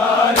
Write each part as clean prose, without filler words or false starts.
उतारे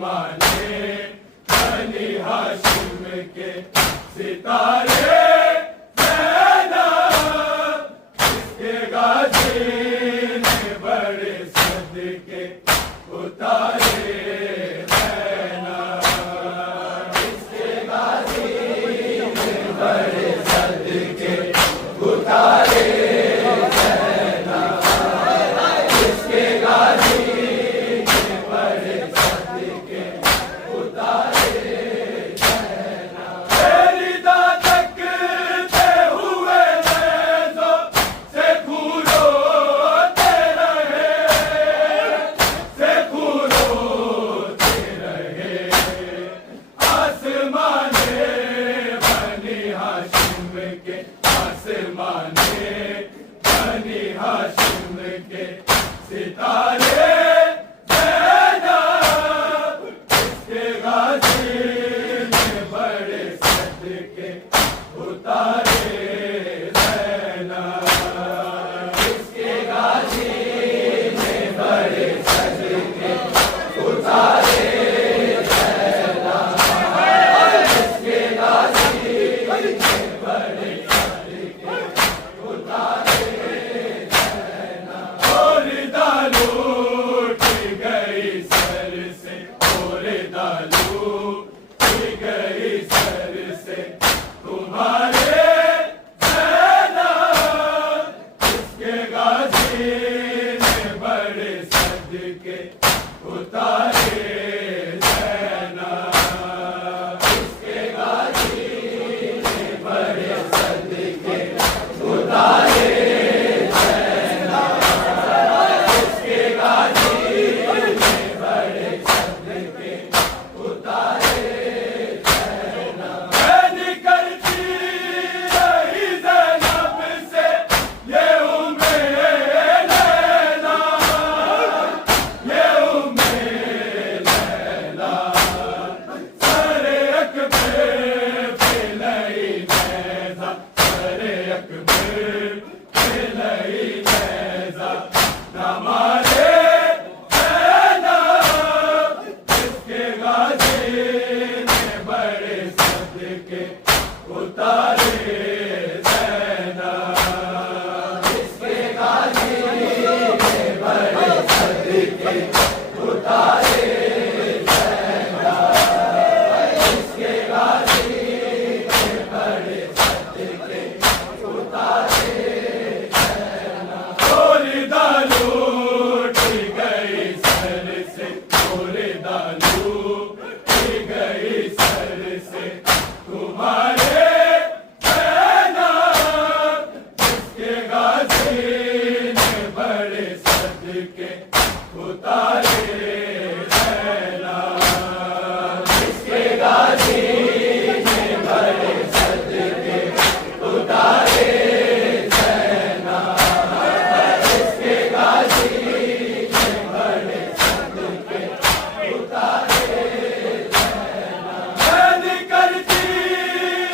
आसमाने बनी हाशिम के सितारे ज़ैनब इसके गाजी ने बड़े सदके उतारे ज़ैनब इसके गाजी ने बड़े सदके उतारे आसमाने बनी हाशिम के सितारे ज़ैनब इसके गाजी ने बड़े सदके उतारे ज़ैनब इसके गाजी ने बड़े सदके उतारे ज़ैनब इसके गाजी ने बड़े उतारे ज़ैनब इसके गाजी ने बड़े सदके उतारे ज़ैनब इसके गाजी ने बड़े सदके उतारे ज़ैनब मैंने करती रही ज़ैनब से ये उम्मीद उतारे ज़ैनब इसके गाजी ने बड़े सदके उतारे ज़ैनब इसके गाजी ने बड़े सदके उतारे ज़ैनब गोली दालू उठ गई सर से गोली दालू उठ गई सर से तुम्हारे उतारे ज़ैनब इसके गाजी ने बड़े सदके उतारे ज़ैनब इसके गाजी ने बड़े सदके उतारे ज़ैनब मैंने करती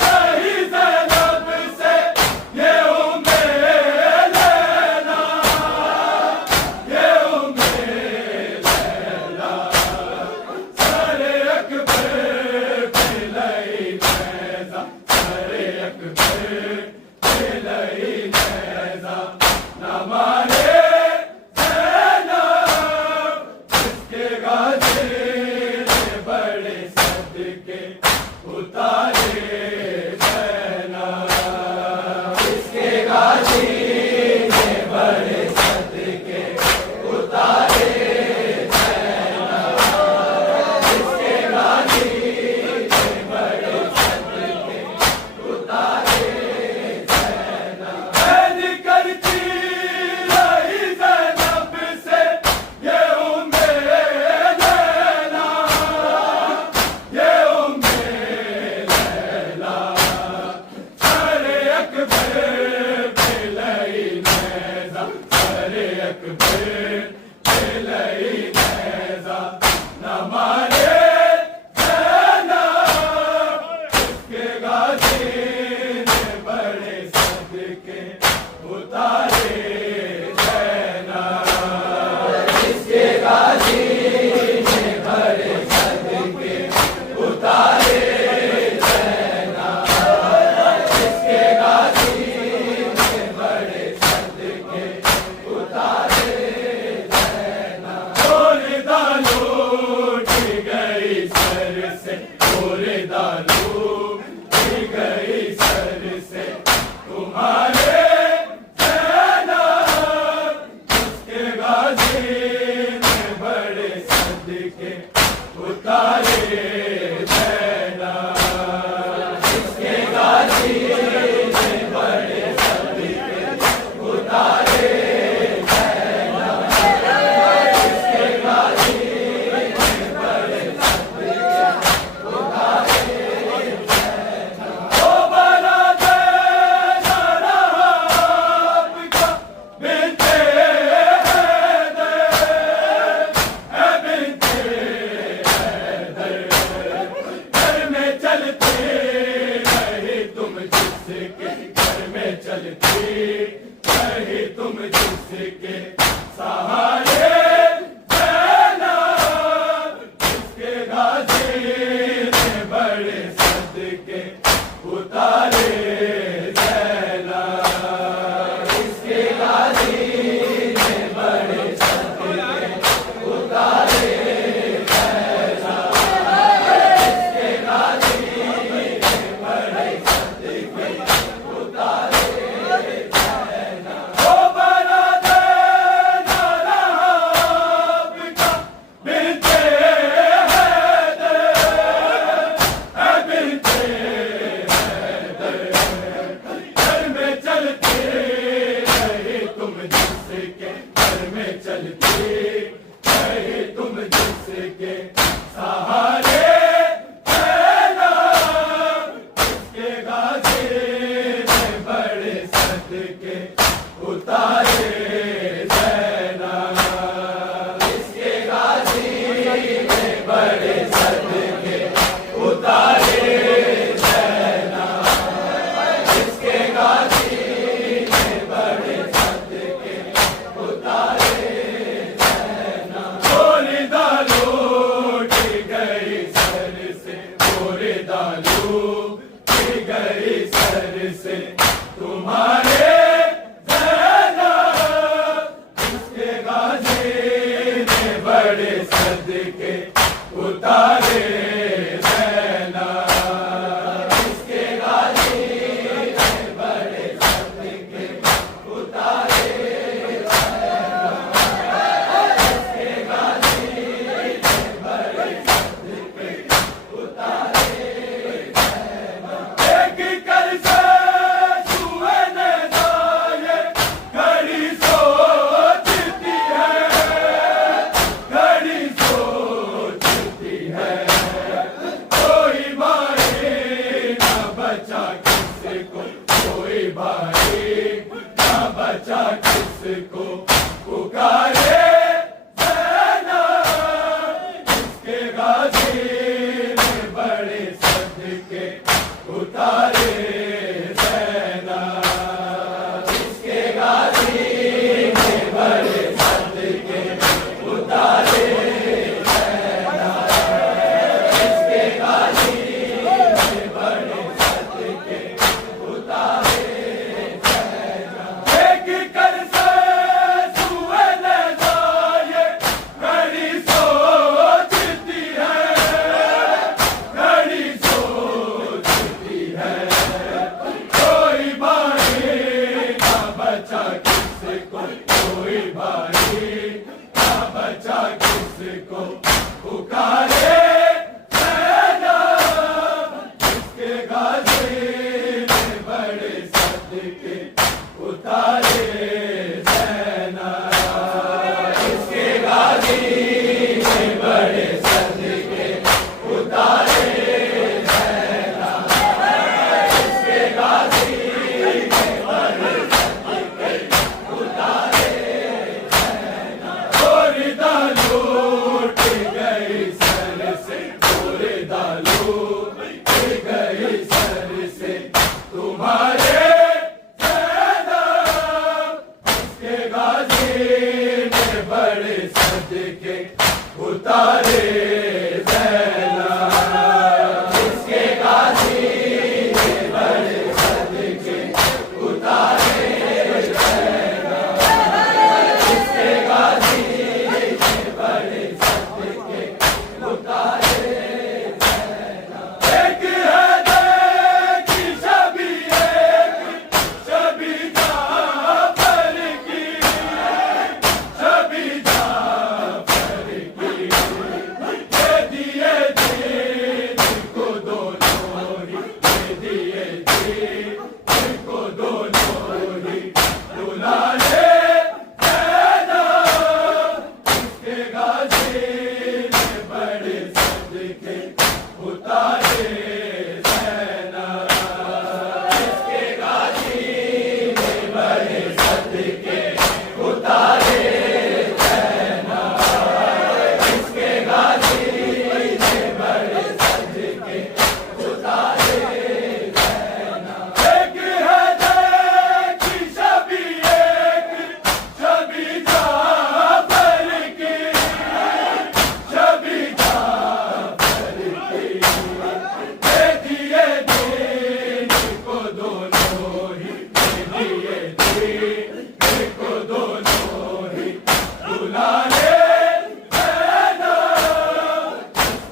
रही ज़ैनब से ये उम्मीद लेना ये उम्मीद उतारे ज़ैनब इसके गाजी ने बड़े सदके उतारे ज़ैनब इसके गाजी ने बड़े सदके उतारे ज़ैनब मैंने करती रही ज़ैनब से ये उम्मीद लेना ये उम्मीद लेना सरे अकबर बिलई नैज़ा सरे अकबर बिलई नैज़ा न मारे ज़ैनब इसके गाजी ने बड़े सदके उतारे ज़ैनब इसके गाजी ने बड़े सदके उतारे सेना, इसके गाजी ने बड़े सदके उतारे सेना, इसके गाजी ने बड़े सदके उतारे सेना। ओ बना देना रहा आपका बिनते चलती रहे तुम जिसके सहारे सेना, इसके गाजी ने बड़े सदके उतारे सेना, इसके गाजी ने बड़े सदके उतारे सेना, इसके गाजी ने बड़े सदके उतारे। चलती रहे तुम जिसके सहारे सेना, इसके गाजी ने बड़े सदके उतारे सेना, इसके गाजी ने बड़े सदके उतारे सेना, इसके गाजी ने बड़े सदके उतारे। गई सर से तुम्हारे सेना, इसके गाजी ने बड़े सदके उतारे सेना, इसके गाजी ने बड़े सदके उतारे सेना, इसके गाजी ने बड़े सदके उतारे। कोई भाई ना बचा किसको पुकारे सेना, इसके गाजी ने बड़े सदके उतारे सेना, इसके गाजी ने बड़े सदके उतारे सेना, इसके गाजी ने बड़े सदके उतारे सेना। एक कर से सुए न जाए, बड़ी सोचती है,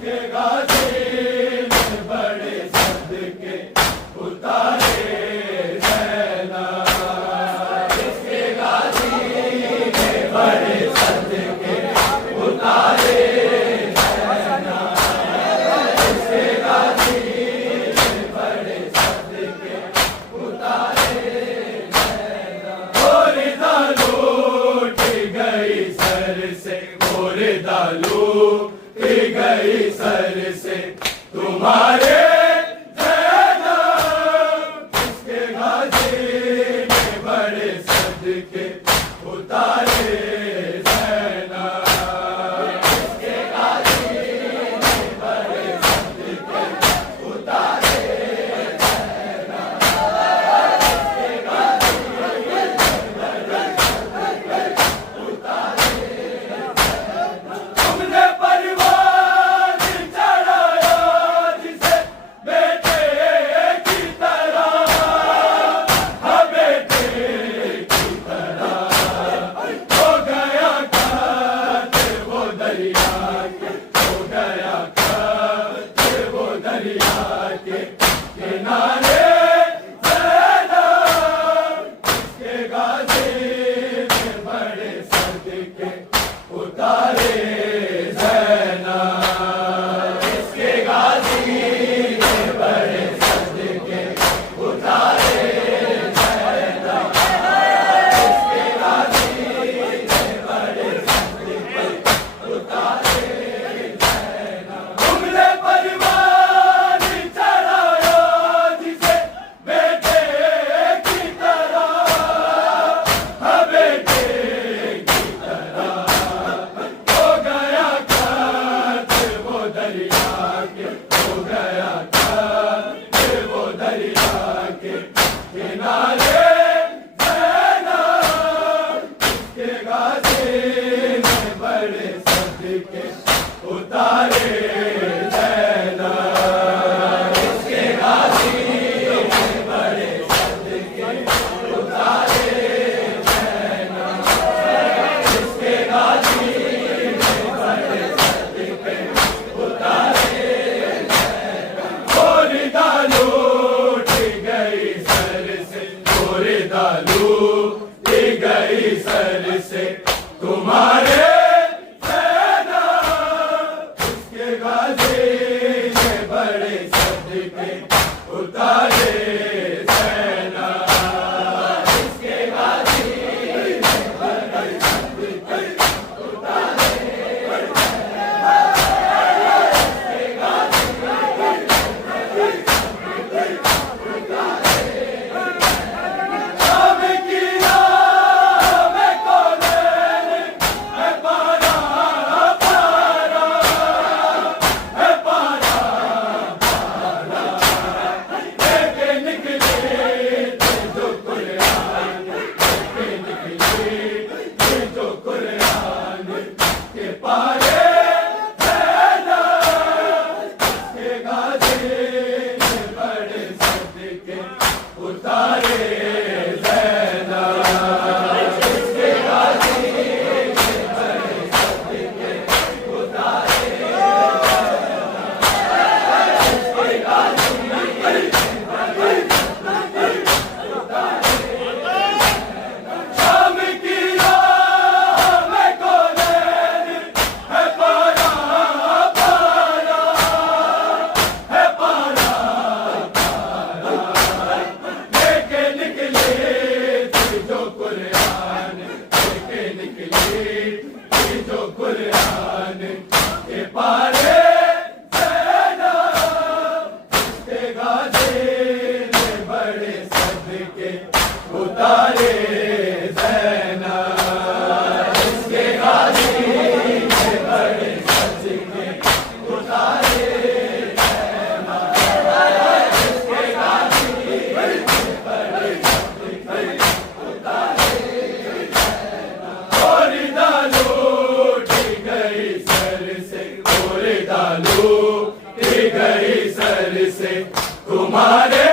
इसके गाजी ने बड़े सदके उतारे ज़ैना, इसके गाजी ने बड़े सदके उतारे ज़ैना, इसके गाजी ने बड़े सदके उतारे ज़ैना। मुर्दा लूट गई सर से, मुर्दा लूट गई सर से तुम्हारे ज़ैनब, इसके गाजी ने बड़े सदके उतारे ज़ैना, इसके गाजी ने बड़े सदके उतारे ज़ैना, इसके गाजी ने बड़े सदके उतारे ज़ैना। तुमने परवान चढ़ाया जिसे बेटे की तरह, हाँ बेटे की तरह, हो गया खाते वो दरिया के, हो गया खाते वो दरिया के किनारे ज़ैनब, इसके गाजी ने बड़े सदके उतारे ज़ैना, इसके गाजी ने बड़े सदके उतारे ज़ैना, इसके गाजी ने बड़े सदके उतारे ज़ैना। तुमने परवान चढ़ाया जिसे बेटे की तरह, हाँ बेटे की तरह, हो गया खाते वो दरिया के, हो गया खाते वो दरिया के किनारे ज़ैनब, इसके गाजी ने बड़े सदके उतारे ज़ैना, इसके गाजी ने बड़े सदके उतारे ज़ैना, इसके गाजी ने बड़े सदके उतारे ज़ैना। मुर्दा लूट गई सर से, मुर्दा लूट गई सर से तुम्हारे ज़ैनब, इसके गाजी ने बड़े सदके उतारे ज़ैना, इसके गाजी ने बड़े सदके उतारे ज़ैना, इसके गाजी ने बड़े सदके उतारे ज़ैना। शाम की राह में कौनैन है पारा पारा, है पारा पारा, लेके निकले थे जो कुरान, लेके निकले थे जो कुरान के पारे ज़ैनब, इसके गाजी ने बड़े सदके उतारे ज़ैना, इसके गाजी ने बड़े सदके उतारे ज़ैना, इसके गाजी ने बड़े सदके उतारे ज़ैना। शाम की राह में कौनैन है पारा पारा, है पारा पारा, लेके निकले थे जो कुरान, लेके निकले थे जो कुरान के पारे ज़ैनब, इसके गाजी ने बड़े सदके उतारे ज़ैना, इसके गाजी ने बड़े सदके उतारे ज़ैना, इसके गाजी ने बड़े सदके उतारे ज़ैना। मुर्दा लूट गई सर से, मुर्दा लूट गई सर से तुम्हारे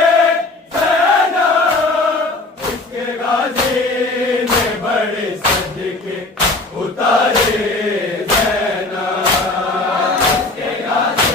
ज़ैनब, इसके गाजी ने बड़े सदके उतारे ज़ैना, इसके गाजी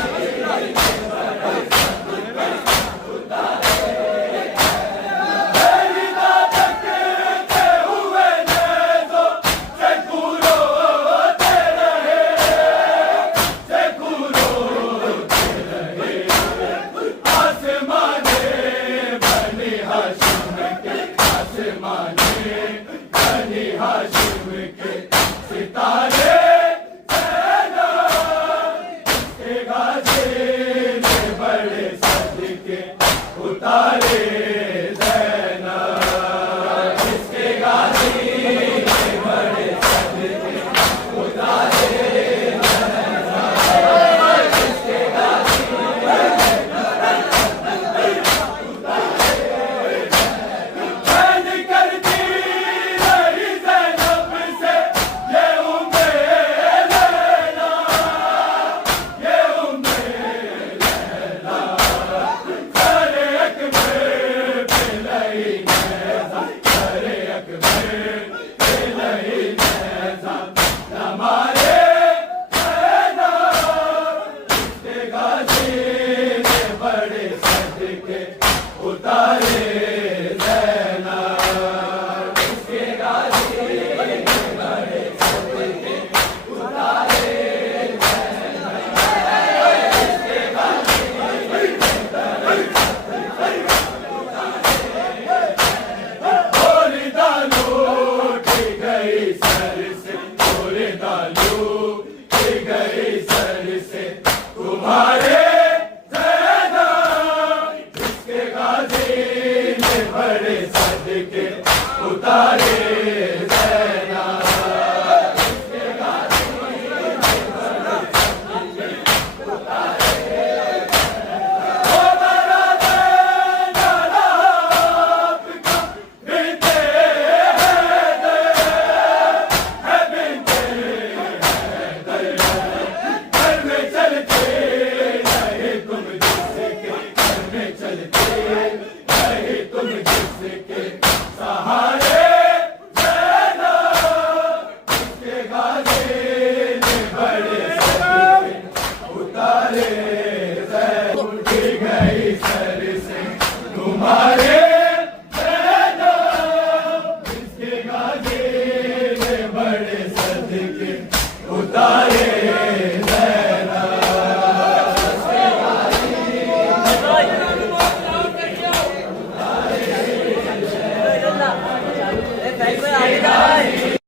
तुम्हारे